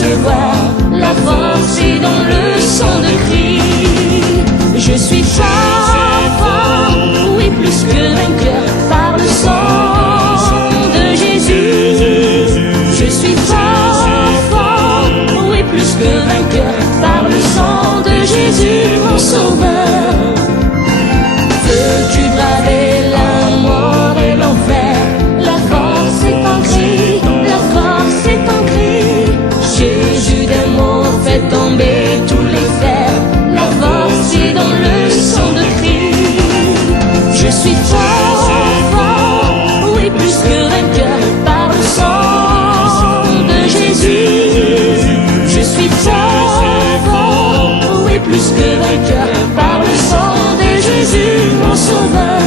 recevoir la force est dans le sang de Christ. Je suis fort, oui, plus que vainqueur par le sang de Jésus. Je suis fort, oui, plus que vainqueur par le sang de Jésus, mon sauveur. Veux-tu braver la mort et l'enfer? La force est en Christ, la force est en Christ. Jésus des morts fait tomber tous les fers. La force est dans le sang de Christ. Je suis fort, oui, plus que vainqueur par le sang de Jésus. Je suis fort, oui, plus que vainqueur par le sang de Jésus, mon sauveur.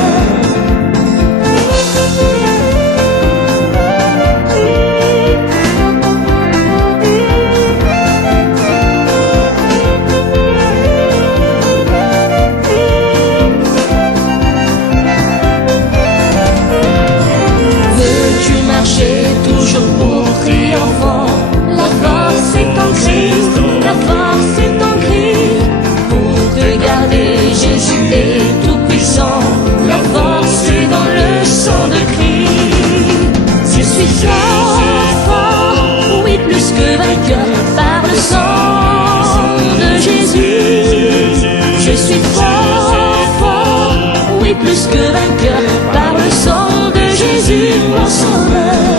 Veux-tu marcher toujours pour triomphant? La force est en Christ, la force est en Christ. Pour te garder, Jésus est tout puissant. La force est dans le sang de Christ. Je suis fort, oui, plus que vainqueur par le sang de Jésus. Je suis fort, oui, plus que vainqueur par le sang de Jésus, mon sauveur.